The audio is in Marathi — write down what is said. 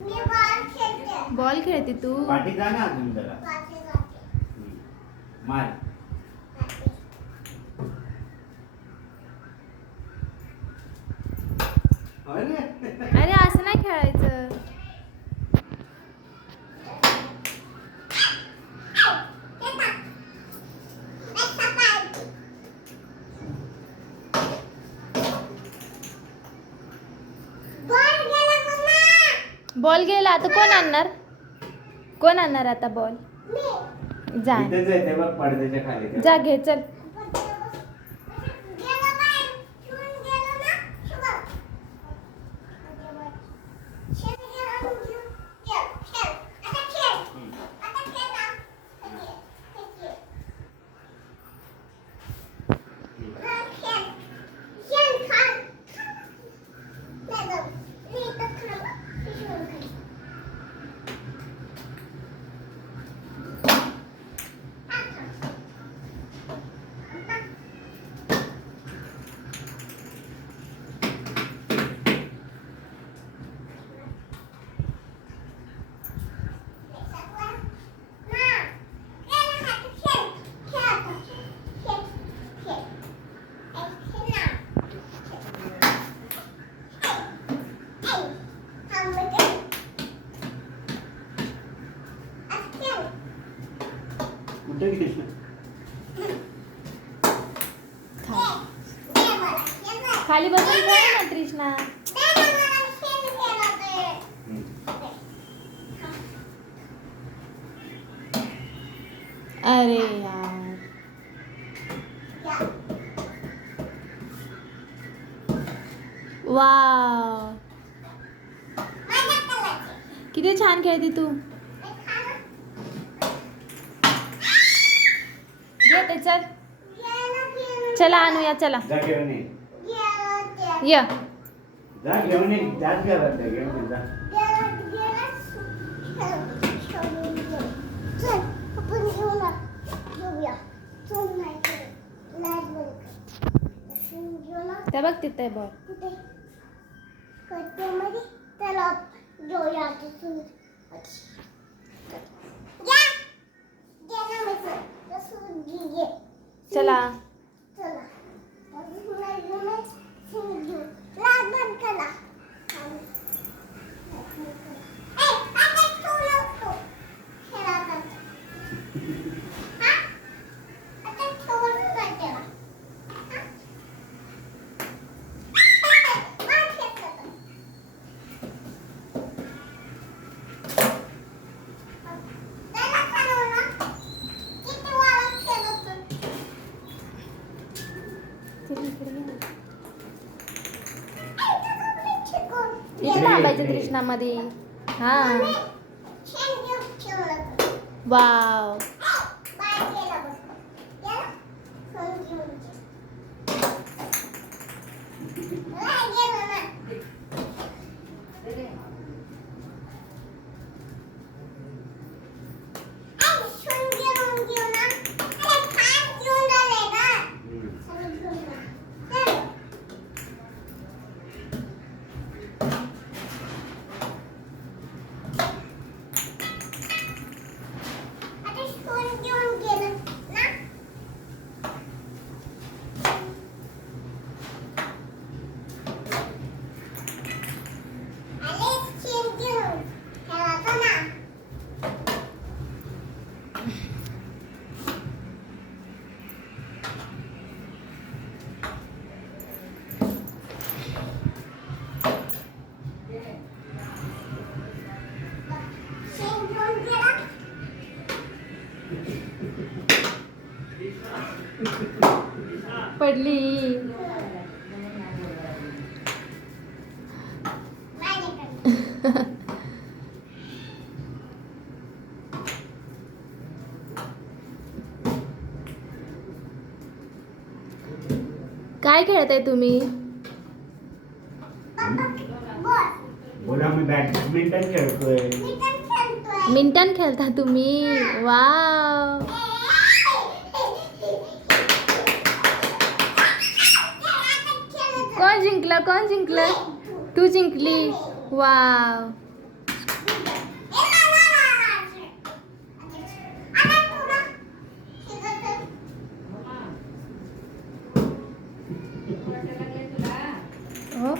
बॉल खेळते तू. पाठी जा ना अजून जरा. मार. अरे असं नाही खेळायचं. बॉल गेला आता कोण आणणार? कोण आणणार आता बॉल? जा इथेच आहे ते बघ पडद्याच्या खाली. जा घे चल. खाली बसून खेळ ना त्रिष्णा. अरे यार वाव किती छान खेळते तू. घे ते चल. चला आणूया चला. या जा घेऊन ये. जाच घरात घेऊन जा. त्या बघ तिथे आहे बॉल. चला इथे थांबायचं कृष्णामध्ये. हा वाव पडली. काय खेळताय तुम्ही? बोला मी बॅडमिंटन खेळतोय. मिंटन खेळता तुम्ही? वाव कोण जिंकलं? कोण जिंकलं? तू जिंकली. वाव हो